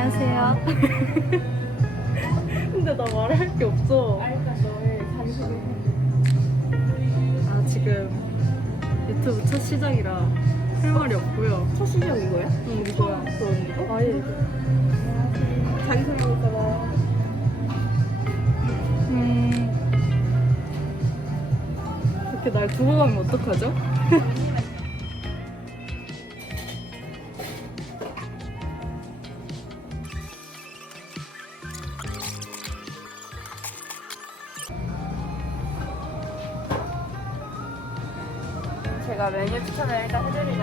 안녕하세요. 근데 나 말할 게 없어. 아, 자기소개 아 지금 유튜브 첫 시작이라 할 말이 없고요. 첫 시작 이거야? 응 이거야. 그런 거? 아예 자기소개부터가 음 이렇게 날 두고 가면 어떡하죠?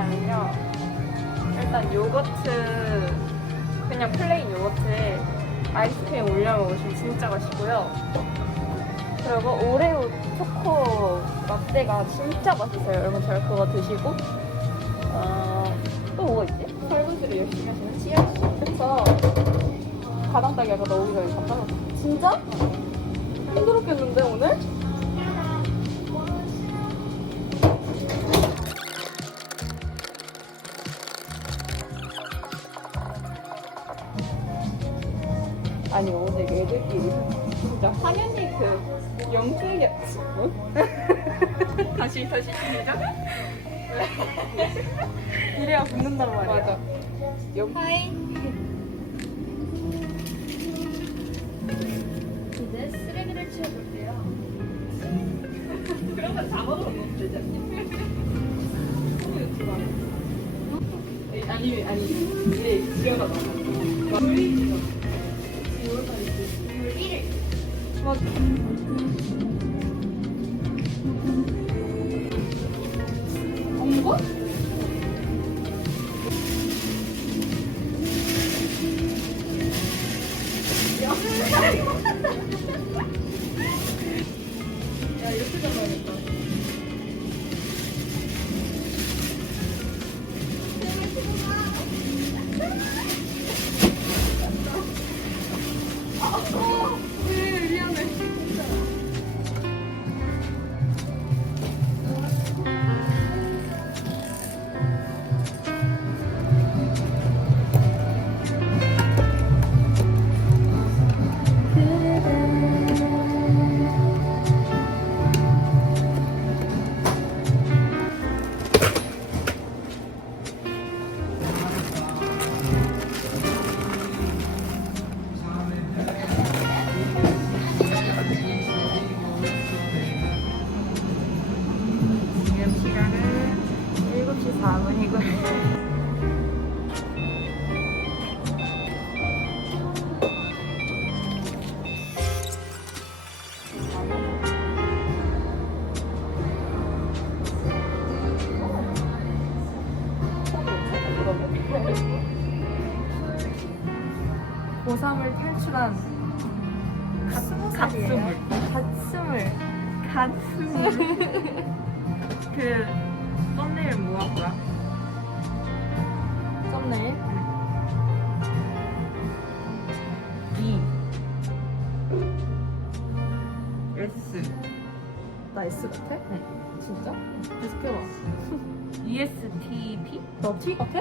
해드리자면요. 일단 요거트, 그냥 플레인 요거트에 아이스크림 올려 먹으시면 진짜 맛있고요. 그리고 오레오 초코 라떼가 진짜 맛있어요. 여러분 잘 그거 드시고. 어, 또 뭐가 있지? 설문지를 열심히 하시는 치아씨. 그래서 가방 따기 아까 나오기 전에 다 잘랐어. 진짜? 힘들었겠는데 오늘? 진짜 황현이 그 영풍력 응? 다시 다시 시작 이래야 붙는단 말이야. 맞아 영 하이. 이제 쓰레기를 치워볼게요. 그런 건 넣으면 되지 않니? 아니 아니 이제 지어서 넣 어 2월 1일 거? 야 이렇게 잘라야겠다 고3을 탈출한 갓스물. 갓스물. 갓스물. 그 썸네일 뭐 할 거야? 썸네일? E S 나 S 같아? 응 진짜? 계속해봐 ESTP? 너 T 같아?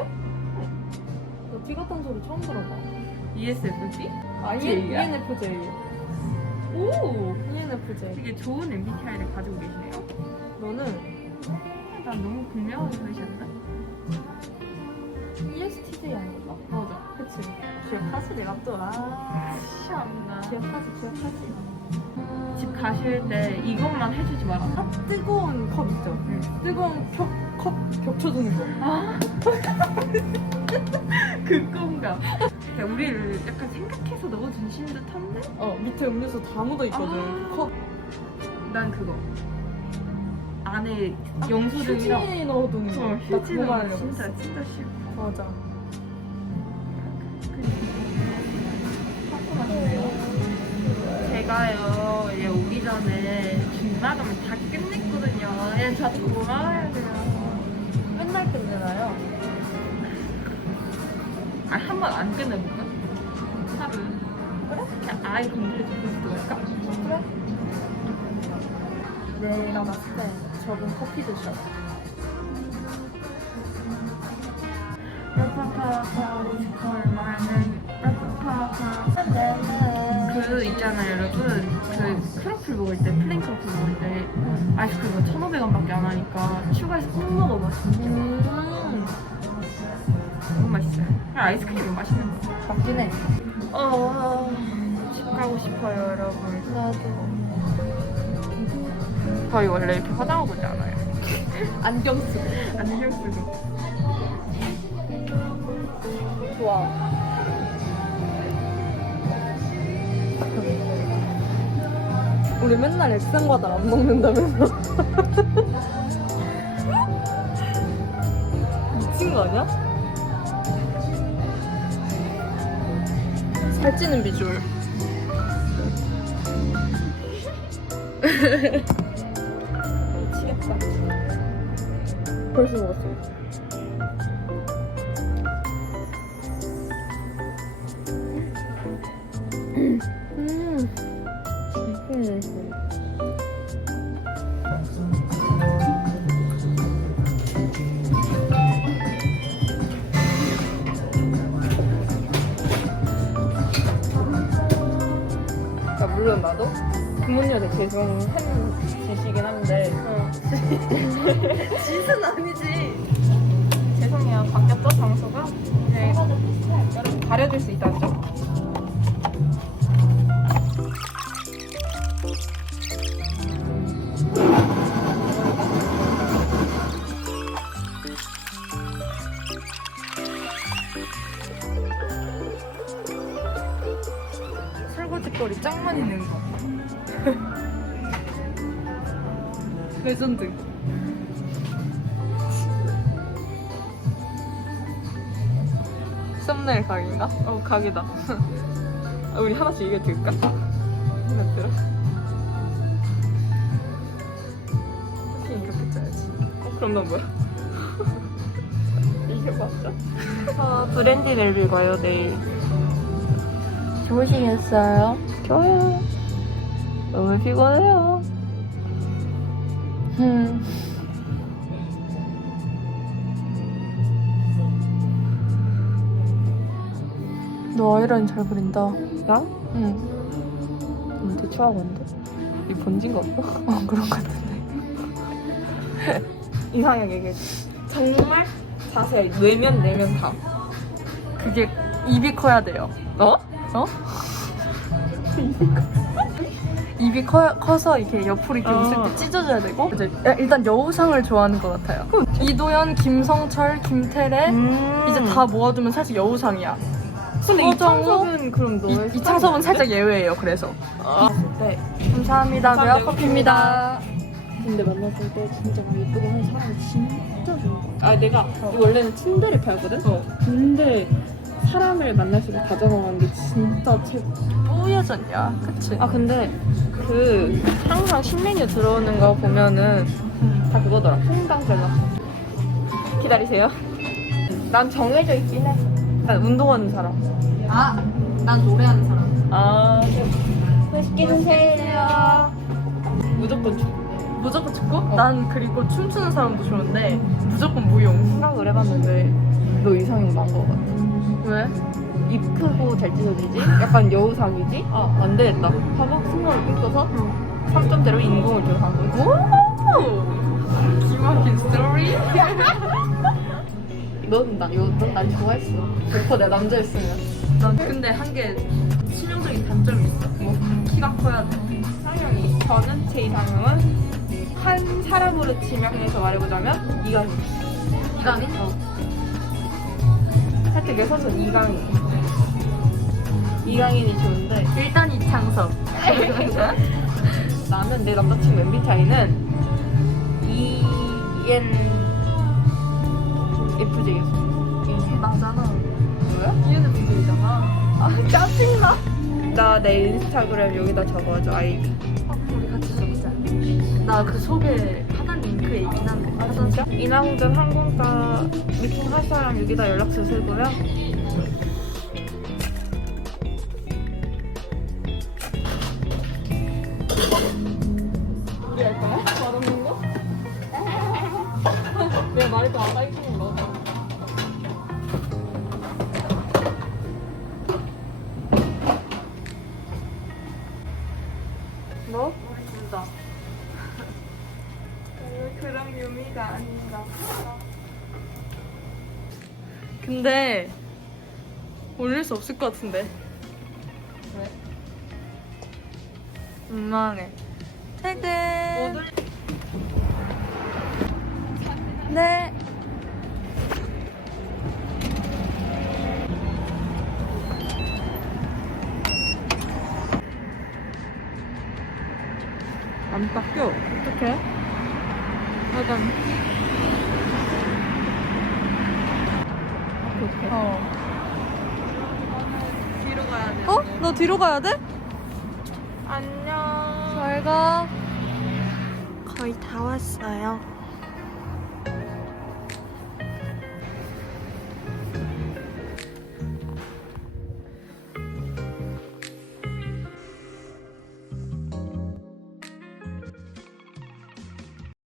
너 T 같다는 소리 처음 들어봐 ESFP? 아? ENFJ 오 ENFJ 되게 좋은 MBTI를 가지고 계시네요. 너는? 난 너무 분명하게 보이셨나? ESTJ 아닌가? 맞아. 그치? 기억하지? 내가 또 아 참나. 기억하지 기억하지. 집 가실 때 이것만 해주지 마라 아 뜨거운 컵 있죠? 응. 뜨거운 겹, 컵 겹쳐주는 거. 아? 그건가 그러니까 우리를 약간 생각해서 넣어주신 듯한데 어 밑에 음료수 다 묻어 있거든. 아. 그 컵. 난 그거. 안에 영수증이랑. 휴지 넣어두는 거 어, 나 휴지는 그거 말하려고 진짜 했어. 진짜 싫어. 맞아. 제가요 얘 오기 전에 중마감을 다 끝냈거든요. 얘 저한테 고마워야 돼요. 맨날 끝내나요? 아 한 번 안 끝내볼까? 하루 그래? 그냥 아예 줬을 할까? 그래? 내가 봤을 때 저분 커피 드셔 papa calls for my name. 있잖아요 여러분 그 크로플 먹을 때 플레인 크로플 먹을 때 아이스크림을 1,500원밖에 안 하니까 추가해서 꼭 먹어봐 진짜 음. 너무 맛있어요 그냥 아이스크림이 맛있는 거 해. 어... 집 가고 싶어요 여러분 나도. 저희 원래 이렇게 화장하고 오지 않아요 안경 쓰고. 안경 쓰고 좋아. 우리 맨날 액상 과자 안 먹는다면서. 미친 거 아니야? 살찌는 비주얼 미치겠다. 벌써 먹었어. 음. 음. 물론 나도? 부모님한테 죄송한 짓이긴 한데. 짓은 아니지. 죄송해요. 바뀌었죠 장소가? 네. 여러분 가려줄 수 있다는 점 설거지거리 짱 많이 는 거. 레전드. 썸네일 각인가? 어 각이다 아, 우리 하나씩 이거 들까? 하나 들어 사진 이렇게 짜야지 어 그럼 난 뭐야? 이게 맞죠? 아 브랜디 넬빌 가요 내일 좋으시겠어요? 좋아요 너무 피곤해요 음. 너 아이라인 잘 그린다. 나? 응. 음, 대충하고 있는데? 이 본진 거 없어? 어, 그런 것 같은데. 이상형 얘기해줘 정말 자세히 뇌면 내면 다 그게 입이 커야 돼요. 어? 어? 입이 커, 커서 이렇게 옆으로 이렇게 어. 웃을 때 찢어져야 되고 이제 일단 여우상을 좋아하는 것 같아요. 이도현, 김성철, 김태래 음. 이제 다 모아두면 살짝 여우상이야. 근데? 이창섭은 그럼 너의 이, 이창섭은 살짝 예외예요. 그래서 아, 네. 감사합니다. 메어커피입니다. 근데 만났을 때 진짜 막 예쁘고 하는 사람이 진짜 좋은 거. 아 내가 원래는 침대를 팔거든. 어. 근데 사람을 만날수록 다정한 게 진짜 최고. 뽀여졌냐? 그치? 아 근데 그 항상 신메뉴 들어오는 거 보면은 다 그거더라. 홍당 젤라. 기다리세요. 난 정해져 있긴 해. 난 운동하는 사람. 아, 난 노래하는 사람. 아, 맛있게 드세요. 무조건 주. 무조건 축구? 난 그리고 춤추는 사람도 좋은데 무조건 무용. 생각 을 해봤는데 너 이상형 난거 같아. 왜? 입 크고 잘 찢어지지? 약간 여우상이지? 아, 안 되겠다. 봐봐, 승모를 삐껴서 3점대로 인공을 좀한 거지. 오! 기막힌 스토리? 넌, 나, 넌날 좋아했어. 100%내 남자였으면. 난 근데 한개 치명적인 단점이 있어. 뭐 키가 커야 돼. 이상형이, 저는 제 이상형은 한 사람으로 지명해서 말해보자면 이강인. 이강인? 어. 내 서선 이강인. 이강인이 좋은데 일단 이창섭. 나는 내 남자친구 MBTI는 EN FJ였어. 나잖아. 뭐야? ENFJ잖아. 아 짜증나. 나 내 인스타그램 여기다 적어줘 아이디. 우리 같이 적자. 나 그 소개 진짜? 인하공전 항공과 미팅 할 사람 여기다 연락처 쓰고요. 우리 할 거야? 말없는 거? 내가 말해도 알아주는 근데 올릴 수 없을 것 같은데. 왜? 민망해. 퇴근. 네. 안 닦여. 어떡해? 약간. 어. 뒤로 가야 돼. 어? 너 뒤로 가야 돼? 안녕. 잘 가. 거의 다 왔어요.